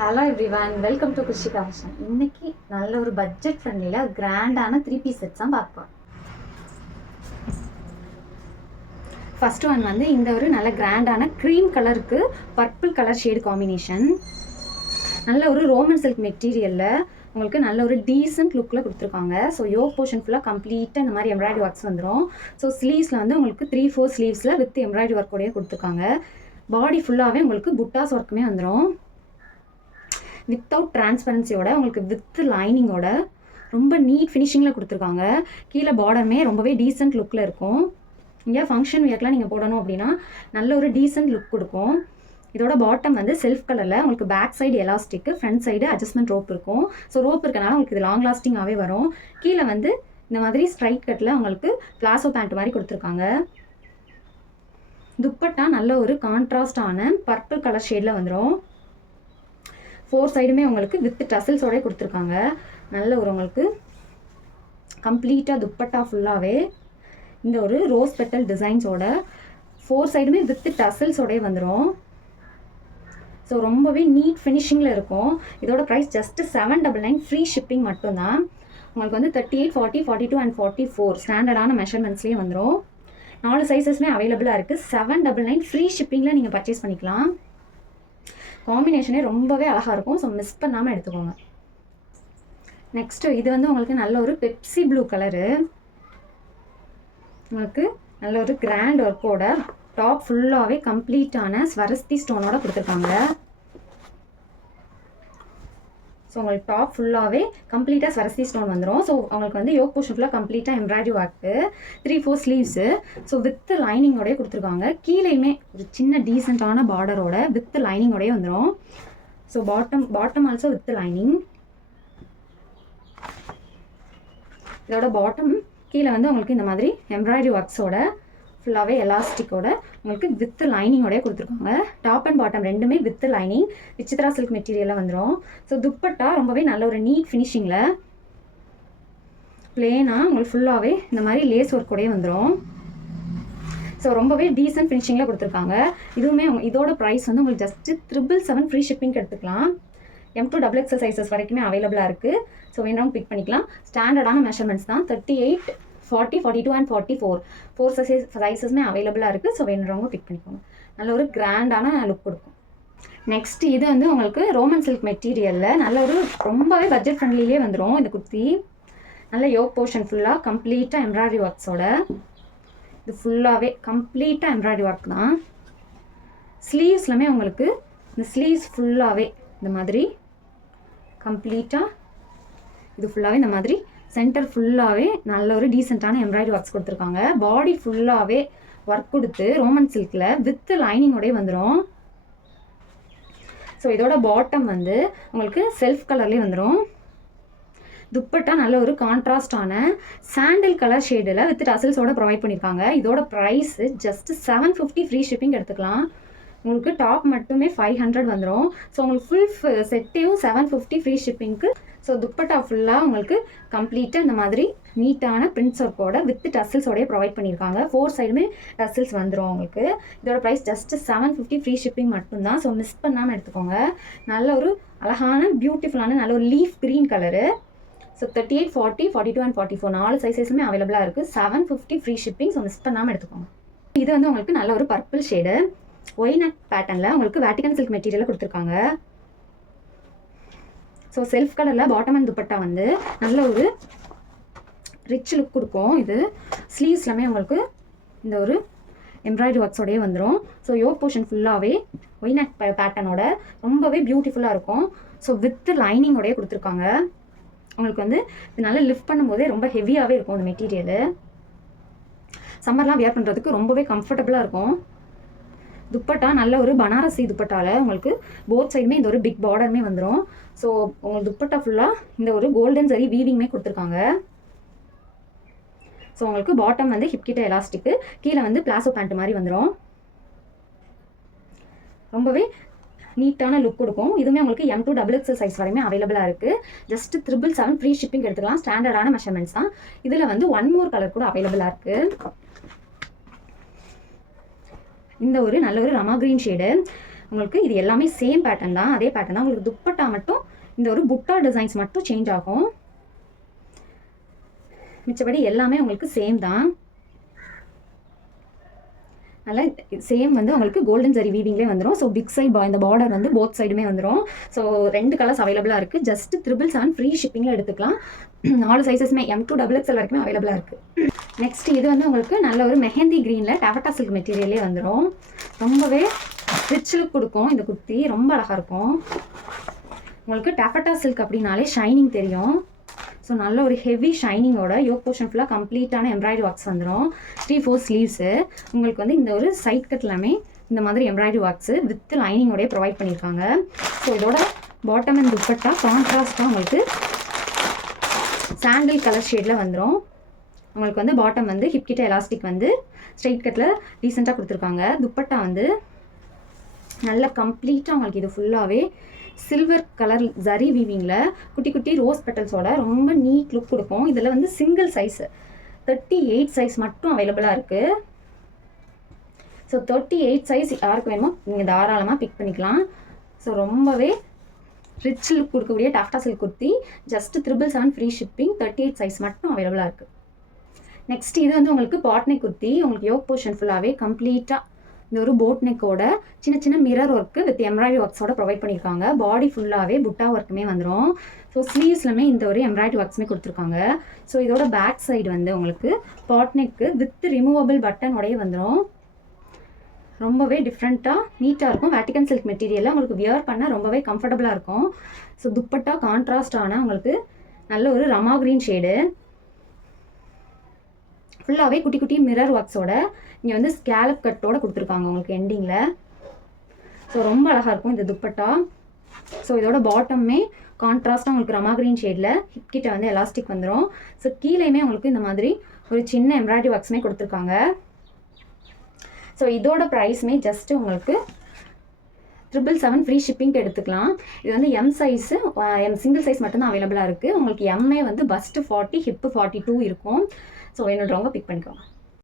Hello everyone, welcome to Kushika fashion. இன்னைக்கு நல்ல ஒரு பட்ஜெட் ஃப்ரெண்ட்லியில் கிராண்டான 3 பீஸ் செட்ஸ் தான் பார்ப்போம். ஃபர்ஸ்ட் ஒன் வந்து இந்த ஒரு நல்ல கிராண்டான க்ரீம் கலருக்கு பர்பிள் கலர் ஷேடு காம்பினேஷன். நல்ல ஒரு ரோமன் சில்க் மெட்டீரியலில் உங்களுக்கு நல்ல ஒரு டீசென்ட் லுக்கில் கொடுத்துருக்காங்க. ஸோ யோக் போர்ஷன் ஃபுல்லாக கம்ப்ளீட்டாக இந்த மாதிரி எம்ப்ராய்டரி ஒர்க்ஸ் வந்துடும். ஸோ ஸ்லீவ்ஸில் வந்து உங்களுக்கு 3-4 ஸ்லீவ்ஸில் வித் எம்ப்ராய்டரி ஒர்க்கோடையே கொடுத்துருக்காங்க. பாடி ஃபுல்லாகவே உங்களுக்கு புட்டாஸ் ஒர்க்குமே வந்துடும். வித்தவுட் டிரான்ஸ்பரன்சியோட உங்களுக்கு வித் லைனிங்கோட ரொம்ப நீட் ஃபினிஷிங்கில் கொடுத்துருக்காங்க. கீழே பார்டருமே ரொம்பவே டீசென்ட் லுக்கில் இருக்கும். இங்கே ஃபங்க்ஷன் வியர்க்கெலாம் நீங்கள் போடணும் அப்படின்னா நல்ல ஒரு டீசென்ட் லுக் கொடுக்கும். இதோட பாட்டம் வந்து செல்ஃப் கலரில் உங்களுக்கு back side elastic, front side adjustment rope இருக்கும். ஸோ ரோப் இருக்கனால உங்களுக்கு இது லாங் லாஸ்டிங்காகவே வரும். கீழே வந்து இந்த மாதிரி ஸ்ட்ரைட் கட்டில் உங்களுக்கு பிளாசோ பேண்ட் மாதிரி கொடுத்துருக்காங்க. துப்பட்டா நல்ல ஒரு கான்ட்ராஸ்டான பர்பிள் கலர் ஷேடில் வந்துடும். 4 சைடுமே உங்களுக்கு வித் டசல்ஸோட கொடுத்துருக்காங்க. நல்ல ஒரு உங்களுக்கு கம்ப்ளீட்டாக துப்பட்டா ஃபுல்லாகவே இந்த ஒரு ரோஸ் பெட்டல் டிசைன்ஸோட 4 சைடுமே வித் டசல்ஸோடே வந்துடும். ஸோ ரொம்பவே நீட் ஃபினிஷிங்கில் இருக்கும். இதோட ப்ரைஸ் ஜஸ்ட் 799 ஃப்ரீ ஷிப்பிங் மட்டும்தான். உங்களுக்கு வந்து 38, 40, 42 அண்ட் 44 ஸ்டாண்டர்டான மெஷர்மெண்ட்ஸ்லேயே வந்துடும். 4 சைஸஸ்மே அவைலபிளாக இருக்குது. 799 ஃப்ரீ ஷிப்பிங்கில் நீங்கள் பர்ச்சேஸ் பண்ணிக்கலாம். காம்பினேஷனே ரொம்பவே அழகாக இருக்கும். ஸோ மிஸ் பண்ணாமல் எடுத்துக்கோங்க. நெக்ஸ்ட்டு இது வந்து உங்களுக்கு நல்ல ஒரு பெப்சி ப்ளூ கலரு. உங்களுக்கு நல்ல ஒரு கிராண்ட் ஒர்க்கோட டாப் ஃபுல்லாகவே கம்ப்ளீட்டான ஸ்வரஸ்தி ஸ்டோனோட கொடுத்துருக்காங்க. ஸோ உங்களுக்கு டாப் ஃபுல்லாகவே கம்ப்ளீட்டாக ஸ்வரஸ்தி ஸ்டோன் வந்துடும். ஸோ உங்களுக்கு வந்து யோக் போர்ஷன் ஃபுல்லாக கம்ப்ளீட்டாக embroidery work, 3-4 sleeves. So with லைனிங்கோடய கொடுத்துருக்காங்க. கீழேயுமே ஒரு சின்ன டீசெண்டான பார்டரோட வித் லைனிங்கோடய வந்துடும். So bottom also with lining. இதோட பாட்டம் கீழே வந்து உங்களுக்கு இந்த மாதிரி எம்ப்ராய்டரி ஒர்க்ஸோட ஃபுல்லாகவே எலாஸ்டிக்கோட உங்களுக்கு வித் லைனிங்கோடய கொடுத்துருக்காங்க. டாப் அண்ட் பாட்டம் ரெண்டுமே வித் லைனிங் விசித்ரா சில்க் மெட்டீரியலாக வந்துடும். ஸோ துப்பட்டா ரொம்பவே நல்ல ஒரு நீட் ஃபினிஷிங்கில் பிளேனாக உங்களுக்கு ஃபுல்லாகவே இந்த மாதிரி லேஸ் ஒர்க்கோடய வந்துடும். ஸோ ரொம்பவே டீசென்ட் ஃபினிஷிங்கில் கொடுத்துருக்காங்க. இதுவுமே இதோட ப்ரைஸ் வந்து உங்களுக்கு ஜஸ்ட்டு 777 ஃப்ரீ ஷிப்பிங்க்கு எடுத்துக்கலாம். M2 XXL சைஸஸ் வரைக்குமே அவைலபிளாக இருக்குது. ஸோ வேணாலும் பிக் பண்ணிக்கலாம். ஸ்டாண்டர்டான மெஷர்மெண்ட்ஸ் தான். 38, 40, 42 அண்ட் 44 4 சைஸஸ்மே அவைலபிளாக இருக்குது. ஸோ வேணுறவங்க பிக் பண்ணிக்கோங்க. நல்ல ஒரு கிராண்டான லுக் கொடுக்கும். நெக்ஸ்ட் இது வந்து உங்களுக்கு ரோமன் சில்க் மெட்டீரியலில் நல்ல ஒரு ரொம்பவே பட்ஜெட் ஃப்ரெண்ட்லிலே வந்துடும். இந்த குர்த்தி நல்ல யோக் போர்ஷன் ஃபுல்லாக கம்ப்ளீட்டாக எம்ப்ராய்டரி ஒர்க்ஸோட இது ஃபுல்லாகவே கம்ப்ளீட்டாக எம்ப்ராய்டரி ஒர்க் தான். ஸ்லீவ்ஸ்லாமே உங்களுக்கு இந்த ஸ்லீவ்ஸ் ஃபுல்லாகவே இந்த மாதிரி கம்ப்ளீட்டாக இது ஃபுல்லாகவே இந்த மாதிரி சென்டர் ஃபுல்லாகவே நல்ல ஒரு டீசெண்டான எம்ப்ராய்டரி ஒர்க்ஸ் கொடுத்துருக்காங்க. பாடி ஃபுல்லாகவே ஒர்க் கொடுத்து ரோமன் சில்கில் வித் லைனிங்கோடய வந்துடும். ஸோ இதோட பாட்டம் வந்து உங்களுக்கு செல்ஃப் கலர்லேயே வந்துடும். துப்பட்டா நல்ல ஒரு கான்ட்ராஸ்டான சாண்டில் கலர் ஷேடில் வித் டசல்ஸோட ப்ரொவைட் பண்ணியிருக்காங்க. இதோட ப்ரைஸு ஜஸ்ட் 750 ஃப்ரீ ஷிப்பிங் எடுத்துக்கலாம். உங்களுக்கு டாப் மட்டுமே 500 வந்துடும். ஸோ உங்களுக்கு ஃபுல் செட்டையும் 750 ஃப்ரீ ஷிப்பிங்க்கு. ஸோ துப்பட்டா ஃபுல்லாக உங்களுக்கு கம்ப்ளீட்டாக இந்த மாதிரி நீட்டான பிரிண்ட்ஸ் ஒர்க்கோட வித் டசல்ஸோடய ப்ரொவைட் பண்ணியிருக்காங்க. 4 சைடுமே டசல்ஸ் வந்துடும் உங்களுக்கு. இதோட ப்ரைஸ் ஜஸ்ட் 750 ஃப்ரீ ஷிப்பிங் மட்டும்தான். ஸோ மிஸ் பண்ணாமல் எடுத்துக்கோங்க. நல்ல ஒரு அழகான பியூட்டிஃபுல்லான நல்ல ஒரு leaf green colour. So 38, 40, 42 and 44 4 சைஸஸுமே அவைலபிளாக இருக்குது. 750 ஃப்ரீ ஷிப்பிங். ஸோ மிஸ் பண்ணாமல் எடுத்துக்கோங்க. இது வந்து உங்களுக்கு நல்ல ஒரு பர்பிள் ஷேடு ஒய் நெக் பேட்டர்னில் உங்களுக்கு வேட்டிகன் சில்க் மெட்டீரியலில் கொடுத்துருக்காங்க. ஸோ செல்ஃப் கலரில் பாட்டம் அண்ட் துப்பட்டா வந்து நல்ல ஒரு ரிச் லுக் கொடுக்கும். இது ஸ்லீவ்ஸ்லாமே உங்களுக்கு இந்த ஒரு எம்ப்ராய்டரி ஒர்க்ஸோடயே வந்துடும். ஸோ யோக் போர்ஷன் ஃபுல்லாகவே ஒய் நெக் பேட்டர்னோட ரொம்பவே பியூட்டிஃபுல்லாக இருக்கும். ஸோ வித் லைனிங்கோடய கொடுத்துருக்காங்க. உங்களுக்கு வந்து இது நல்லா லிஃப்ட் பண்ணும்போதே ரொம்ப ஹெவியாகவே இருக்கும். இந்த மெட்டீரியலு சம்மர்லாம் வியர் பண்ணுறதுக்கு ரொம்பவே கம்ஃபர்டபுளாக இருக்கும். துப்பட்டா நல்ல ஒரு பனாரசி துப்பட்டாவில் உங்களுக்கு போத் சைடுமே இந்த ஒரு பிக் பார்டருமே வந்துடும். ஸோ உங்களுக்கு துப்பட்டா ஃபுல்லாக இந்த ஒரு கோல்டன் சரி வீவிங்குமே கொடுத்துருக்காங்க. ஸோ உங்களுக்கு பாட்டம் வந்து ஹிப்கிட்ட எலாஸ்டிக்கு, கீழே வந்து பிளாசோ பேண்ட் மாதிரி வந்துடும். ரொம்பவே நீட்டான லுக் கொடுக்கும். இதுவுமே உங்களுக்கு M2 XXL சைஸ் வரையுமே அவைலபிளாக இருக்குது. ஜஸ்ட் 777 ஃப்ரீ ஷிப்பிங் எடுத்துக்கலாம். ஸ்டாண்டர்டான மெஷர்மெண்ட்ஸ் தான். இதில் வந்து 1 மோர் கலர் கூட அவைலபிளாக இருக்குது. இந்த ஒரு நல்ல ஒரு ரமா கிரீன் ஷேடு உங்களுக்கு இது எல்லாமே சேம் பேட்டர்ன் தான், அதே பேட்டர்ன் தான். உங்களுக்கு துப்பட்டா மட்டும் இந்த ஒரு புட்டா டிசைன்ஸ் மட்டும் சேஞ்ச் ஆகும், மிச்சபடி எல்லாமே உங்களுக்கு சேம் தான். நல்லா சேம் வந்து உங்களுக்கு கோல்டன் ஜரி வீவிங்லேயே வந்துடும். ஸோ பிக் சைட் இந்த பார்டர் வந்து போத் சைடுமே வந்துடும். ஸோ 2 கலர்ஸ் அவைலபிளாக இருக்குது. ஜஸ்ட் 777 ஃப்ரீ ஷிப்பிங்கில் எடுத்துக்கலாம். 4 சைஸஸ்மே M2 XXL வரைக்குமே அவைலபிளாக இருக்குது. நெக்ஸ்ட் இது வந்து உங்களுக்கு நல்ல ஒரு மெஹந்தி க்ரீனில் டாஃபட்டா சில்க் மெட்டீரியலே வந்துடும். ரொம்பவே ரிச் லுக் கொடுக்கும் இந்த குர்த்தி, ரொம்ப அழகாக இருக்கும். உங்களுக்கு டாஃபட்டா சில்க் அப்படின்னாலே ஷைனிங் தெரியும். ஸோ நல்ல ஒரு ஹெவி ஷைனிங்கோட யோக் போர்ஷன் ஃபுல்லாக கம்ப்ளீட்டான எம்ப்ராய்டரி ஒர்க்ஸ் வந்துடும். 3/4 ஸ்லீவ்ஸு உங்களுக்கு வந்து இந்த ஒரு சைட் கட் எல்லாமே இந்த மாதிரி எம்ப்ராய்டரி ஒர்க்ஸு வித் லைனிங்கோடய ப்ரொவைட் பண்ணியிருக்காங்க. ஸோ இதோட பாட்டம் அண்ட் துப்பட்டா கான்ட்ராஸ்ட்டாக உங்களுக்கு சாண்டில் கலர் ஷேடில் வந்துடும். உங்களுக்கு வந்து பாட்டம் வந்து ஹிப் கிட்ட எலாஸ்டிக் வந்து ஸ்ட்ரைட் கட்டில் ரீசெண்டாக கொடுத்துருக்காங்க. துப்பட்டா வந்து நல்ல கம்ப்ளீட்டாக உங்களுக்கு இது ஃபுல்லாகவே சில்வர் கலர் ஜரி வீவிங்கில் குட்டி குட்டி ரோஸ் பெட்டல்ஸோட ரொம்ப நீட் லுக் கொடுக்கும். இதில் வந்து சிங்கிள் சைஸு 38 சைஸ் மட்டும் அவைலபிளாக இருக்குது. ஸோ 38 சைஸ் யாருக்கு வேணுமோ நீங்கள் தாராளமாக பிக் பண்ணிக்கலாம். ஸோ ரொம்பவே ரிச் லுக் கொடுக்கக்கூடிய taffeta silk kurti, just 777 free shipping, 38 size மட்டும் அவைலபிளாக இருக்குது. நெக்ஸ்ட் இது வந்து உங்களுக்கு பாட்னெக் குர்த்தி. உங்களுக்கு யோக் போர்ஷன் ஃபுல்லாகவே கம்ப்ளீட்டாக இந்த ஒரு போட் நெக்கோட சின்ன சின்ன மிரர் ஒர்க்கு வித் எம்ப்ராய்டரி ஒர்க்ஸோட ப்ரொவைட் பண்ணியிருக்காங்க. பாடி ஃபுல்லாகவே புட்டா ஒர்க்குமே வந்துடும். ஸோ ஸ்லீவ்ஸ்லுமே இந்த ஒரு எம்ப்ராய்டரி ஒர்க்ஸுமே கொடுத்துருக்காங்க. ஸோ இதோட பேக் சைடு வந்து உங்களுக்கு பாட் நெக்கு வித் ரிமூவபிள் பட்டனோடய வந்துடும். ரொம்பவே டிஃப்ரெண்ட்டாக நீட்டாக இருக்கும். வேட்டிகன் சில்க் மெட்டீரியலில் உங்களுக்கு வியர் பண்ண ரொம்பவே கம்ஃபர்டபுளாக இருக்கும். ஸோ துப்பட்டா கான்ட்ராஸ்டான உங்களுக்கு நல்ல ஒரு ரமா க்ரீன் ஷேடு, ஃபுல்லாகவே குட்டி குட்டி மிரர் ஒர்க்ஸோட இங்கே வந்து ஸ்கேலப் கட்டோட கொடுத்துருக்காங்க உங்களுக்கு எண்டிங்கில். ஸோ ரொம்ப அழகாக இருக்கும் இந்த துப்பட்டா. ஸோ இதோட பாட்டமே கான்ட்ராஸ்ட்டாக உங்களுக்கு ரமா க்ரீன் ஷேடில் ஹிப் கிட்ட வந்து எலாஸ்டிக் வந்துடும். ஸோ கீழேயுமே உங்களுக்கு இந்த மாதிரி ஒரு சின்ன எம்ப்ராய்டரி ஒர்க்ஸுமே கொடுத்துருக்காங்க. ஸோ இதோட ப்ரைஸுமே ஜஸ்ட்டு உங்களுக்கு 777 ஃப்ரீ ஷிப்பிங்க்கு எடுத்துக்கலாம். இது வந்து எம் சைஸு, சிங்கிள் சைஸ் மட்டும்தான் அவைலபிளாக இருக்குது. உங்களுக்கு எம்ஏ வந்து பஸ்ட்டு 40, ஹிப்பு 42 இருக்கும். ஸோ என்னோடவங்க பிக் பண்ணிக்கோங்க.